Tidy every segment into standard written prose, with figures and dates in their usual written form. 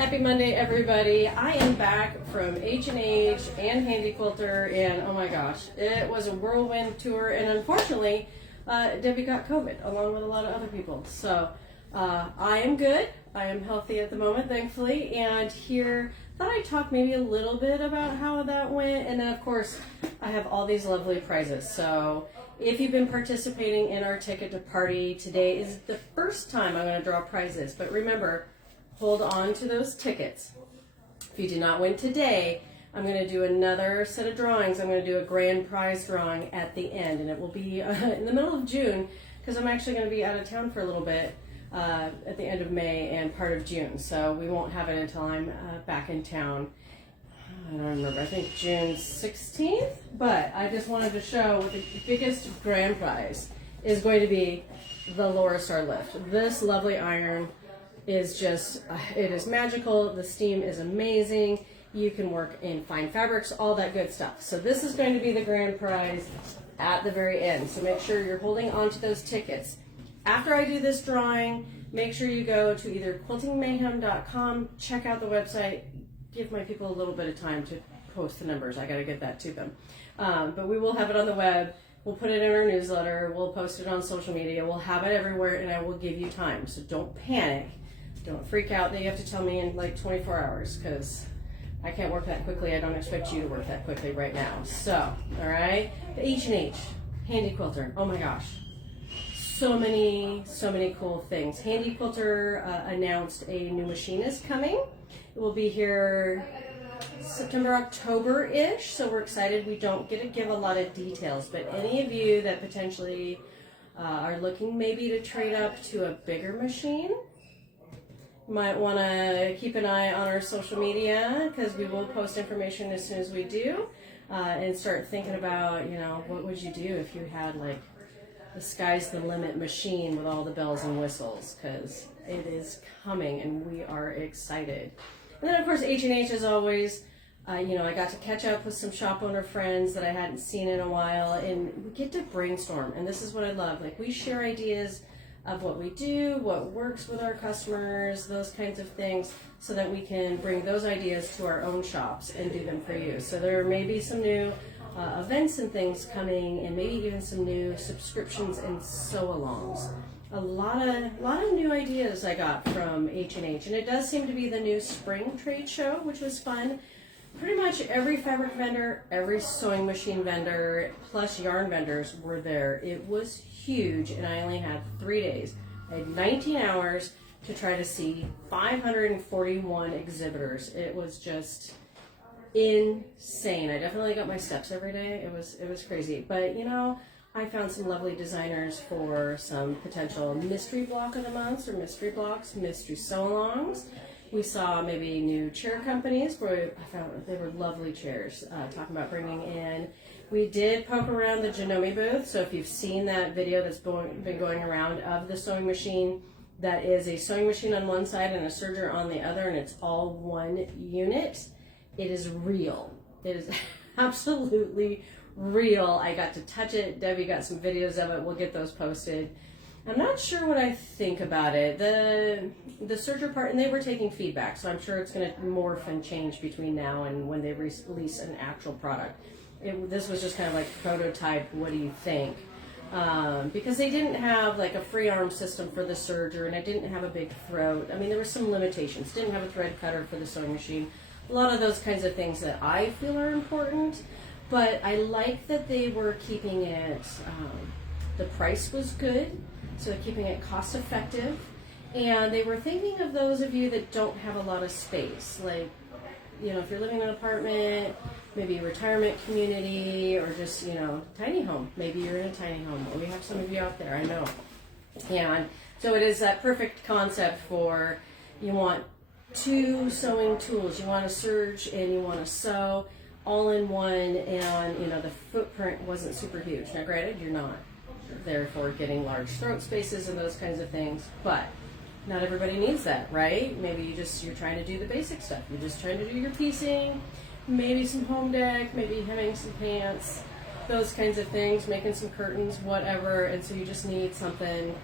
Happy Monday, everybody. I am back from H+H and Handi Quilter, and oh my gosh, it was a whirlwind tour, and unfortunately, Debbie got COVID, along with a lot of other people. So, I am good. I am healthy at the moment, thankfully, and here, thought I'd talk maybe a little bit about how that went, and then, of course, I have all these lovely prizes. So, if you've been participating in our Ticket to Party, today is the first time I'm going to draw prizes, but remember, hold on to those tickets. If you did not win today, I'm going to do another set of drawings. I'm going to do a grand prize drawing at the end, and it will be in the middle of June, because I'm actually going to be out of town for a little bit at the end of May and part of June, so we won't have it until I'm back in town. I don't remember, I think June 16th, but I just wanted to show the biggest grand prize is going to be the Laura Star Lift. This lovely iron is just, it is magical. The steam is amazing. You can work in fine fabrics, all that good stuff. So this is going to be the grand prize at the very end. So make sure you're holding on to those tickets. After I do this drawing, make sure you go to either quiltingmayhem.com, check out the website, give my people a little bit of time to post the numbers. I got to get that to them. But we will have it on the web. We'll put it in our newsletter. We'll post it on social media. We'll have it everywhere, and I will give you time. So don't panic. Don't freak out that you have to tell me in like 24 hours, because I can't work that quickly. I don't expect you to work that quickly right now. So, all right, the H+H, Handi Quilter. Oh my gosh, so many cool things. Handi Quilter announced a new machine is coming. It will be here September, October-ish, so we're excited. We don't get to give a lot of details, but any of you that potentially are looking maybe to trade up to a bigger machine, might want to keep an eye on our social media, because we will post information as soon as we do, and start thinking about, you know, what would you do if you had like the sky's the limit machine with all the bells and whistles, because it is coming and we are excited. And then of course H+H as always, you know, I got to catch up with some shop owner friends that I hadn't seen in a while, and we get to brainstorm, and this is what I love. Like, we share ideas of what we do, what works with our customers, those kinds of things, so that we can bring those ideas to our own shops and do them for you. So there may be some new events and things coming, and maybe even some new subscriptions and sew-alongs. A lot of new ideas I got from H+H, and it does seem to be the new spring trade show, which was fun. Pretty much every fabric vendor, every sewing machine vendor, plus yarn vendors were there. It was huge, and I only had 3 days. I had 19 hours to try to see 541 exhibitors. It was just insane. I definitely got my steps every day. It was crazy. But you know, I found some lovely designers for some potential mystery block of the months, or mystery blocks, mystery sew-alongs. We saw maybe new chair companies where I found they were lovely chairs, talking about bringing in. We did poke around the Janome booth, so if you've seen that video that's been going around of the sewing machine, that is a sewing machine on one side and a serger on the other, and it's all one unit. It is real. It is absolutely real. I got to touch it. Debbie got some videos of it. We'll get those posted. I'm not sure what I think about it. The serger part, and they were taking feedback, so I'm sure it's going to morph and change between now and when they release an actual product. This was just kind of like prototype, what do you think? Because they didn't have like a free arm system for the serger, and it didn't have a big throat. I mean, there were some limitations. Didn't have a thread cutter for the sewing machine. A lot of those kinds of things that I feel are important, but I like that they were keeping it, the price was good, so keeping it cost effective, and they were thinking of those of you that don't have a lot of space, like, you know, if you're living in an apartment, maybe a retirement community, or just, you know, tiny home. Maybe you're in a tiny home. We have some of you out there, I know. And so it is that perfect concept for, you want 2 sewing tools. You want to serge and you want to sew all in one, and, you know, the footprint wasn't super huge. Now granted, you're not therefore getting large throat spaces and those kinds of things, but not everybody needs that, right? Maybe you're trying to do the basic stuff. You're just trying to do your piecing, maybe some home deck, maybe hemming some pants, those kinds of things, making some curtains, whatever. And so you just need something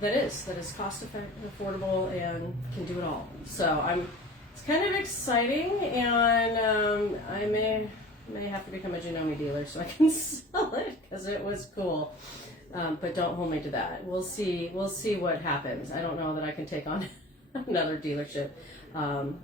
that is cost effective, affordable, and can do it all. So I'm it's kind of exciting, and I may have to become a Janome dealer so I can sell it, because it was cool. But don't hold me to that. We'll see what happens. I don't know that I can take on another dealership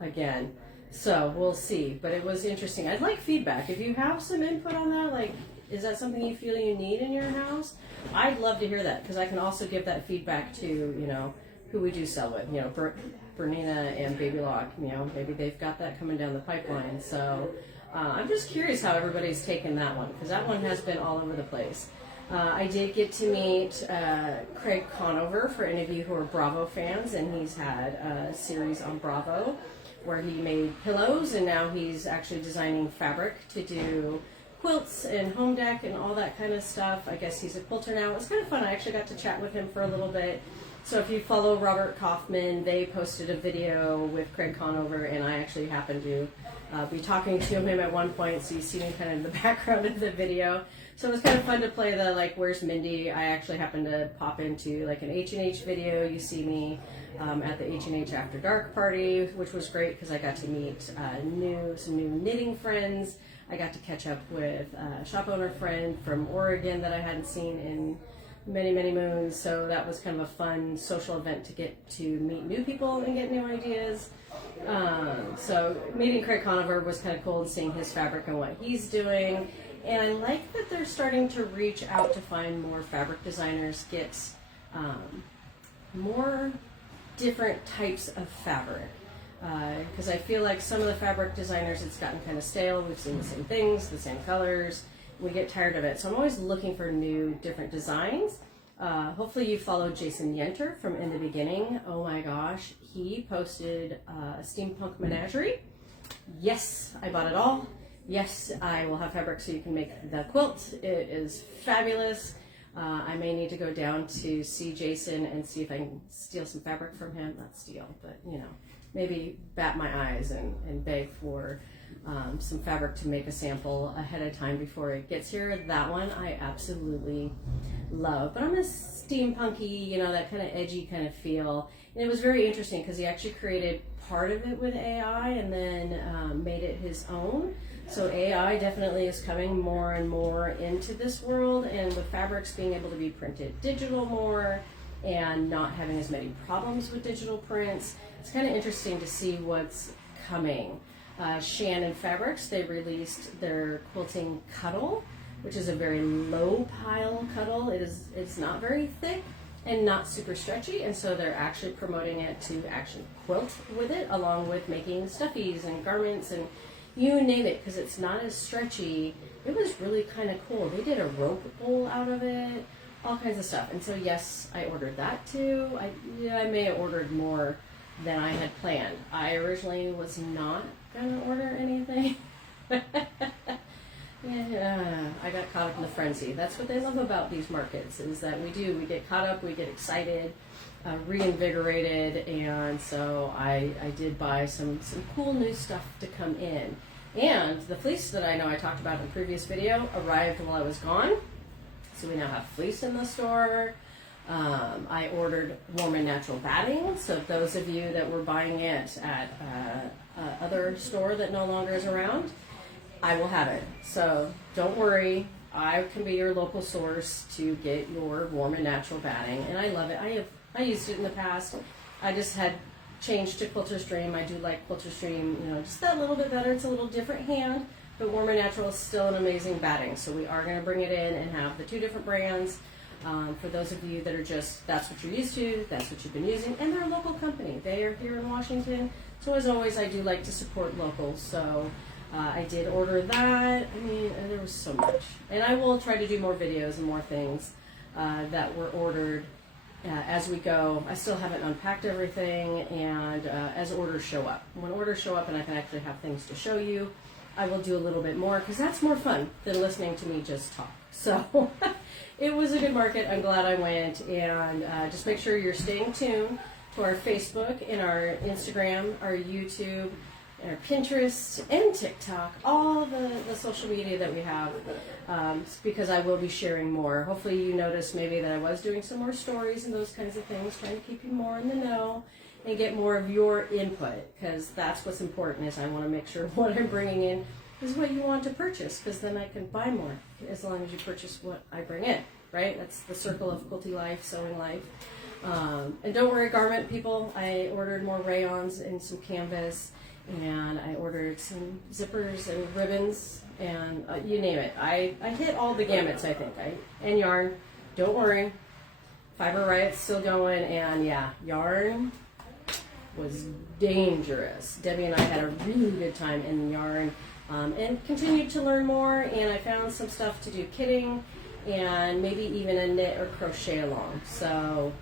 again. So we'll see. But it was interesting. I'd like feedback. If you have some input on that, like, is that something you feel you need in your house? I'd love to hear that, because I can also give that feedback to, you know, who we do sell with. You know, Bernina and Baby Lock, you know, maybe they've got that coming down the pipeline. So I'm just curious how everybody's taken that one, because that one has been all over the place. I did get to meet Craig Conover, for any of you who are Bravo fans, and he's had a series on Bravo where he made pillows, and now he's actually designing fabric to do quilts and home deck and all that kind of stuff. I guess he's a quilter now. It was kind of fun. I actually got to chat with him for a little bit. So if you follow Robert Kaufman, they posted a video with Craig Conover, and I actually happened to be talking to him at one point, so you see me kind of in the background of the video. So it was kind of fun to play the, like, where's Mindy? I actually happened to pop into like an H+H video. You see me at the H+H After Dark party, which was great because I got to meet some new knitting friends. I got to catch up with a shop owner friend from Oregon that I hadn't seen in many moons. So that was kind of a fun social event to get to meet new people and get new ideas. So meeting Craig Conover was kind of cool, and seeing his fabric and what he's doing. And I like that they're starting to reach out to find more fabric designers, get more different types of fabric. Because I feel like some of the fabric designers, it's gotten kind of stale. We've seen the same things, the same colors. We get tired of it. So I'm always looking for new, different designs. Hopefully you followed Jason Yenter from In the Beginning. Oh my gosh, he posted a steampunk menagerie. Yes, I bought it all. Yes, I will have fabric so you can make the quilt. It is fabulous. I may need to go down to see Jason and see if I can steal some fabric from him. Not steal, but, you know, maybe bat my eyes and beg for some fabric to make a sample ahead of time before it gets here. That one I absolutely love. But I'm a steampunky, you know, that kind of edgy kind of feel. And it was very interesting because he actually created part of it with AI and then made it his own. So AI definitely is coming more and more into this world, and with fabrics being able to be printed digital more and not having as many problems with digital prints, it's kind of interesting to see what's coming. Shannon Fabrics, they released their Quilting Cuddle, which is a very low pile cuddle. It's not very thick and not super stretchy, and so they're actually promoting it to actually quilt with it, along with making stuffies and garments and you name it, because it's not as stretchy. It was really kind of cool. They did a rope bowl out of it, all kinds of stuff. And so yes, I ordered that too. I may have ordered more than I had planned. I originally was not gonna order anything. Yeah, I got caught up in the frenzy. That's what they love about these markets, is that we get caught up, we get excited, reinvigorated, and so I did buy some cool new stuff to come in. And the fleece that I know I talked about in the previous video arrived while I was gone. So we now have fleece in the store. I ordered warm and natural batting, so those of you that were buying it at other store that no longer is around, I will have it. So don't worry, I can be your local source to get your warm and natural batting, and I love it. I used it in the past. I just had changed to Quilter Stream. I do like Quilter Stream, you know, just that little bit better. It's a little different hand, but Warm and Natural is still an amazing batting. So we are going to bring it in and have the two different brands. For those of you that are just, that's what you're used to, that's what you've been using, and they're a local company. They are here in Washington. So as always, I do like to support locals. So I did order that. I mean, there was so much. And I will try to do more videos and more things that were ordered as we go. I still haven't unpacked everything, and as orders show up. When orders show up and I can actually have things to show you, I will do a little bit more, because that's more fun than listening to me just talk. So it was a good market. I'm glad I went, and just make sure you're staying tuned to our Facebook and our Instagram, our YouTube, and our Pinterest and TikTok, all the social media that we have, because I will be sharing more. Hopefully you noticed maybe that I was doing some more stories and those kinds of things, trying to keep you more in the know. and get more of your input, because that's what's important. Is I want to make sure what I'm bringing in is what you want to purchase, because then I can buy more as long as you purchase what I bring in, right? That's the circle of quilty life, sewing life. And don't worry, garment people, I ordered more rayons and some canvas, and I ordered some zippers and ribbons, and you name it. I hit all the gamuts, I think. And yarn, don't worry. Fiber Riot's still going, and yeah, yarn was dangerous. Debbie and I had a really good time in yarn, and continued to learn more, and I found some stuff to do kitting, and maybe even a knit or crochet along. So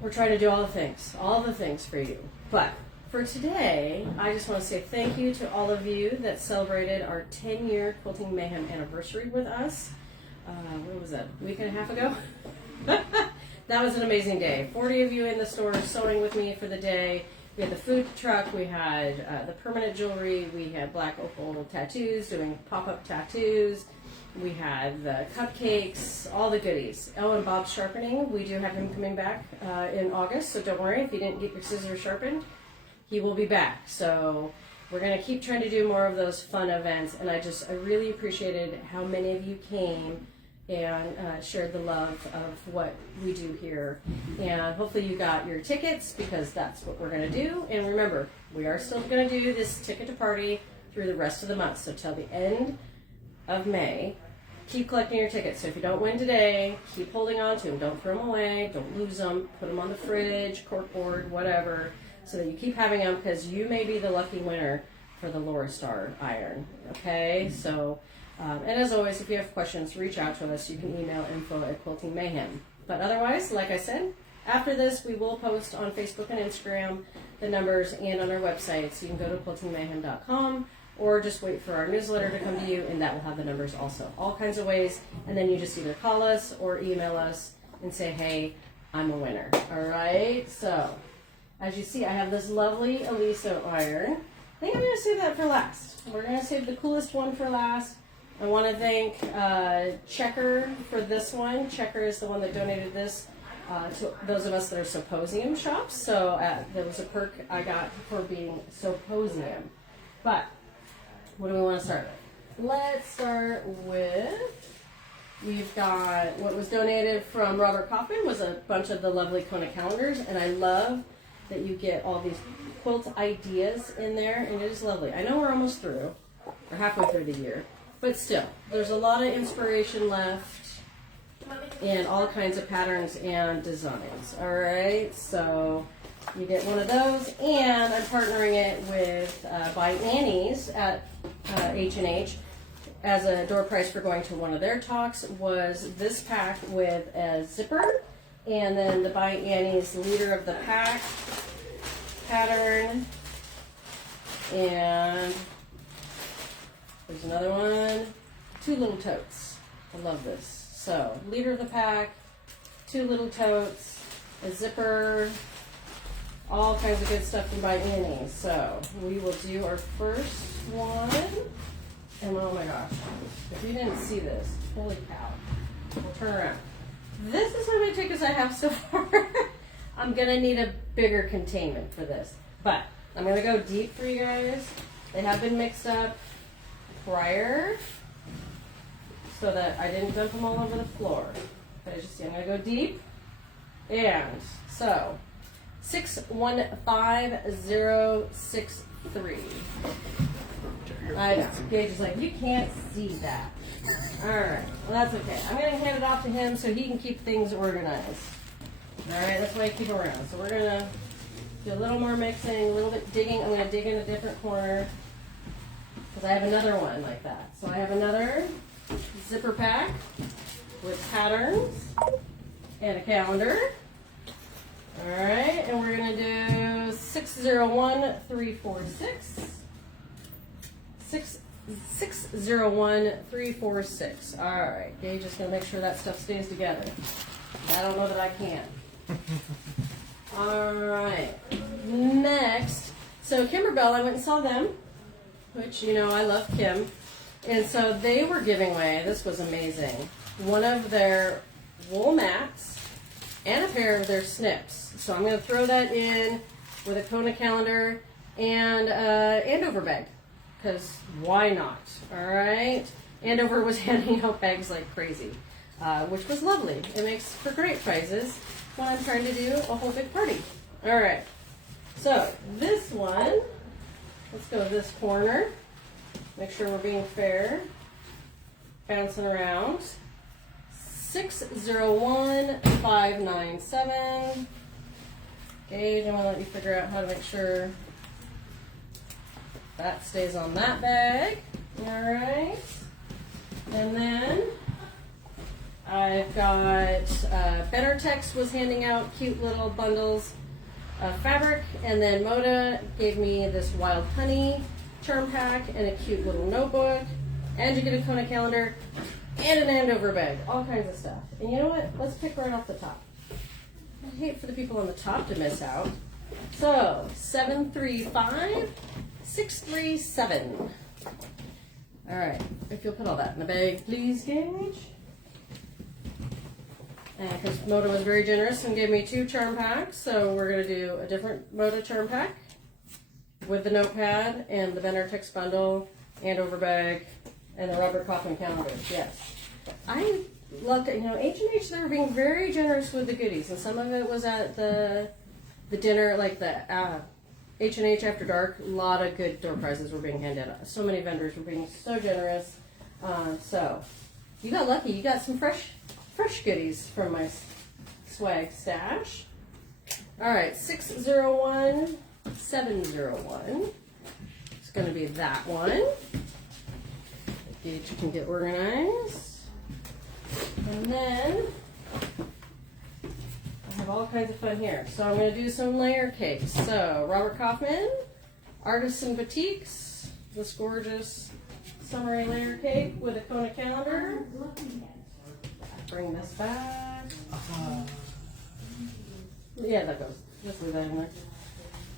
we're trying to do all the things for you. But for today, I just want to say thank you to all of you that celebrated our 10-year Quilting Mayhem anniversary with us. What was that, a week and a half ago? That was an amazing day. 40 of you in the store sewing with me for the day. We had the food truck, we had the permanent jewelry, we had black opal tattoos, doing pop-up tattoos. We had the cupcakes, all the goodies. Oh, and Bob's sharpening. We do have him coming back in August, so don't worry if you didn't get your scissors sharpened. He will be back. So we're going to keep trying to do more of those fun events, and I really appreciated how many of you came and shared the love of what we do here. And hopefully you got your tickets, because that's what we're going to do. And remember, we are still going to do this ticket to party through the rest of the month. So till the end of May, keep collecting your tickets. So if you don't win today, keep holding on to them. Don't throw them away. Don't lose them. Put them on the fridge, corkboard, whatever, so that you keep having them, because you may be the lucky winner for the Laura Star iron. Okay? So, and as always, if you have questions, reach out to us. You can email info@Quilting Mayhem. But otherwise, like I said, after this, we will post on Facebook and Instagram the numbers, and on our website. So you can go to quiltingmayhem.com, or just wait for our newsletter to come to you, and that will have the numbers also. All kinds of ways, and then you just either call us or email us and say, hey, I'm a winner. All right? So, as you see, I have this lovely Aliso iron. I think I'm going to save that for last. We're going to save the coolest one for last. I want to thank Checker for this one. Checker is the one that donated this to those of us that are symposium shops. So there was a perk I got for being symposium. But what do we want to start with? Let's start with, we've got what was donated from Robert Kaufman was a bunch of the lovely Kona calendars, and I love that you get all these quilt ideas in there, and it is lovely. I know we're almost through, or halfway through the year, but still, there's a lot of inspiration left and all kinds of patterns and designs. All right, so you get one of those, and I'm partnering it with by Annie's at H+H as a door prize for going to one of their talks was this pack with a zipper, and then the by Annie's leader of the pack pattern, and there's another one, 2 little totes. I love this. So leader of the pack, 2 little totes, a zipper, all kinds of good stuff from by Annie. So we will do our first one, and oh my gosh, if you didn't see this, holy cow, we'll turn around. This is how many tickets I have so far. I'm gonna need a bigger containment for this, but I'm gonna go deep for you guys. They have been mixed up prior so that I didn't dump them all over the floor. But as you see, I'm gonna go deep, and so 615063. I know. Gage is like, you can't see that. Alright, well that's okay. I'm going to hand it off to him so he can keep things organized. Alright, that's why I keep around. So we're going to do a little more mixing, a little bit digging. I'm going to dig in a different corner because I have another one like that. So I have another zipper pack with patterns and a calendar. Alright, and we're going to do 601346. 601346. Alright, Gage is going to make sure that stuff stays together. I don't know that I can. Alright, next. So Kimberbell, I went and saw them, which, you know, I love Kim. And so they were giving away, this was amazing, one of their wool mats and a pair of their snips. So I'm going to throw that in with a Kona calendar and Andover bag, because why not? All right. Andover was handing out bags like crazy, which was lovely. It makes for great prizes when I'm trying to do a whole big party. All right. So this one, let's go this corner. Make sure we're being fair. Bouncing around. 601597. Gauge, I'm going to let you figure out how to make sure that stays on that bag. Alright. And then I've got Benartex was handing out cute little bundles of fabric, and then Moda gave me this Wild Honey charm pack and a cute little notebook, and you get a Kona calendar and an Andover bag, all kinds of stuff. And you know what? Let's pick right off the top. I hate for the people on the top to miss out. So 735637. All right, if you'll put all that in the bag, please, Gage. And because Moda was very generous and gave me 2 charm packs, so we're going to do a different Moda charm pack with the notepad and the Benartex bundle, Andover bag, and a rubber coffin calendar. Yes, I loved it. You know, H+H, they were being very generous with the goodies, and some of it was at the dinner, like the H+H After Dark. A lot of good door prizes were being handed out. So many vendors were being so generous. So you got lucky. You got some fresh goodies from my swag stash. All right, 601701. It's going to be that one. Gauge can get organized. And then I have all kinds of fun here. So I'm going to do some layer cakes. So Robert Kaufman, Artisan Boutiques, this gorgeous summery layer cake with a Kona calendar. Bring this back. Yeah, that goes. Just leave that in there.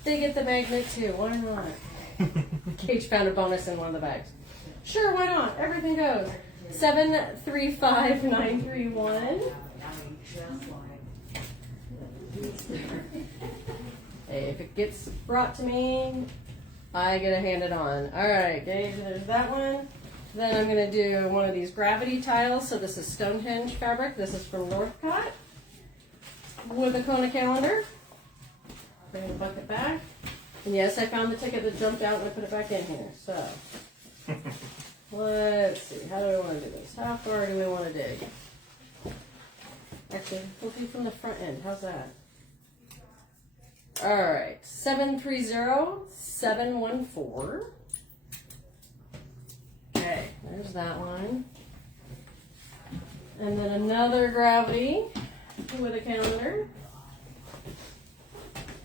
They get the magnet too. Why not? Gage found a bonus in one of the bags. Sure, why not? Everything goes. 735931. Hey, if it gets brought to me, I get to hand it on. All right, Gage, there's that one. Then I'm going to do one of these gravity tiles. So this is Stonehenge fabric. This is from Northcott with a Kona calendar. Bring the bucket back. And yes, I found the ticket that jumped out and I put it back in here. So let's see. How do we want to do this? How far do we want to dig? Actually, we'll do from the front end. How's that? All right. 730714. Okay, there's that one. And then another gravity with a calendar.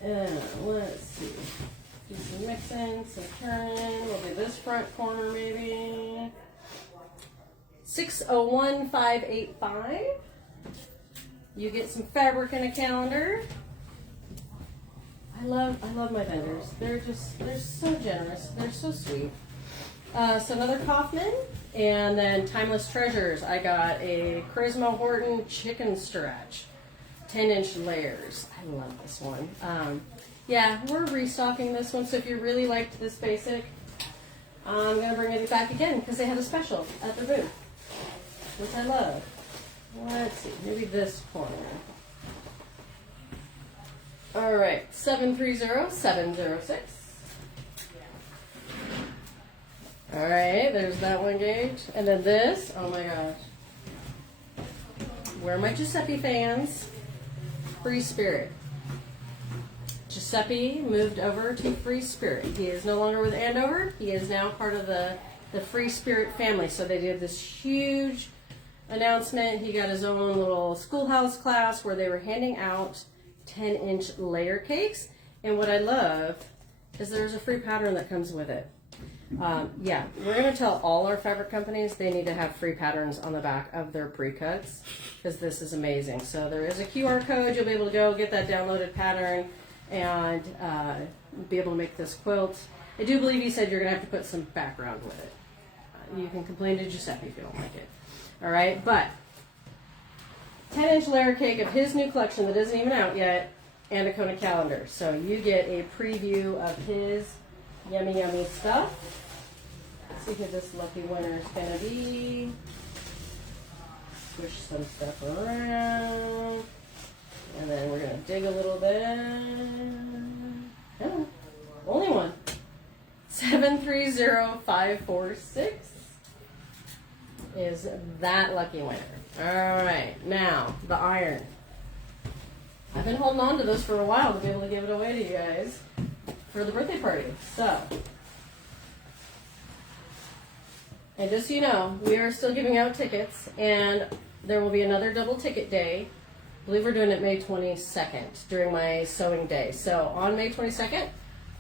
And let's see. Do some mixing, some turning. We'll do this front corner maybe. 601585. You get some fabric and a calendar. I love my vendors. They're so generous. They're so sweet. So another Kaufman, and then Timeless Treasures. I got a Charisma Horton chicken stretch, 10-inch layers. I love this one. Yeah, we're restocking this one, so if you really liked this basic, I'm going to bring it back again because they had a special at the booth, which I love. Let's see, maybe this corner. All right, 730706. All right, there's that one, Gage. And then this, oh my gosh. Where are my Giuseppe fans? Free Spirit. Giuseppe moved over to Free Spirit. He is no longer with Andover. He is now part of the Free Spirit family. So they did this huge announcement. He got his own little schoolhouse class where they were handing out 10-inch layer cakes. And what I love is there's a free pattern that comes with it. Yeah, we're going to tell all our fabric companies they need to have free patterns on the back of their pre-cuts because this is amazing. So there is a QR code. You'll be able to go get that downloaded pattern and be able to make this quilt. I do believe he said you're going to have to put some background with it. You can complain to Giuseppe if you don't like it. All right, but 10-inch layer cake of his new collection that isn't even out yet, and a Kona calendar. So you get a preview of his yummy, yummy stuff. Let's see who this lucky winner is going to be. Push some stuff around. And then we're going to dig a little bit. Oh, only one. 730546 is that lucky winner. All right, now the iron. I've been holding on to this for a while to be able to give it away to you guys for the birthday party. So, and just so you know, we are still giving out tickets, and there will be another double ticket day. I believe we're doing it May 22nd during my sewing day. So on May 22nd,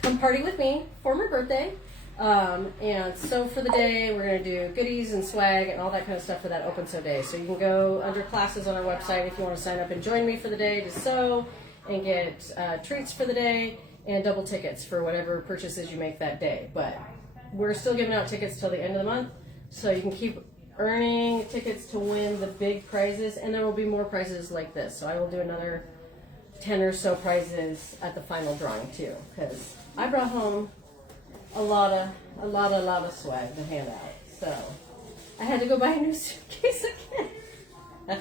come party with me for my birthday. And sew for the day. We're going to do goodies and swag and all that kind of stuff for that open sew day. So you can go under classes on our website if you want to sign up and join me for the day to sew and get treats for the day and double tickets for whatever purchases you make that day. But we're still giving out tickets till the end of the month, so you can keep earning tickets to win the big prizes, and there will be more prizes like this. So I will do another 10 or so prizes at the final drawing too, because I brought home a lot of swag to hand out. So I had to go buy a new suitcase again. I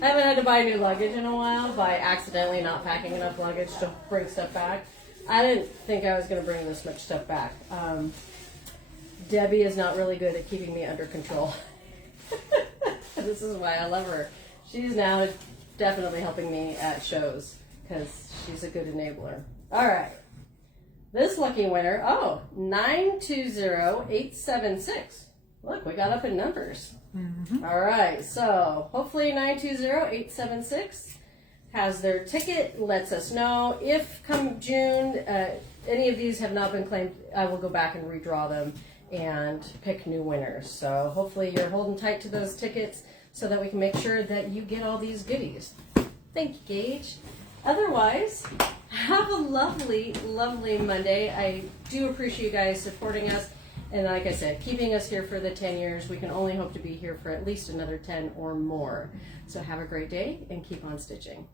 haven't had to buy new luggage in a while by accidentally not packing enough luggage to bring stuff back. I didn't think I was going to bring this much stuff back. Debbie is not really good at keeping me under control. This is why I love her. She's now definitely helping me at shows because she's a good enabler. All right. This lucky winner, 920876. Look, we got up in numbers. Mm-hmm. All right, so hopefully 920876 has their ticket, lets us know. If come June, any of these have not been claimed, I will go back and redraw them and pick new winners. So hopefully you're holding tight to those tickets so that we can make sure that you get all these goodies. Thank you, Gage. Otherwise, have a lovely, lovely Monday. I do appreciate you guys supporting us. And like I said, keeping us here for the 10 years. We can only hope to be here for at least another 10 or more. So have a great day and keep on stitching.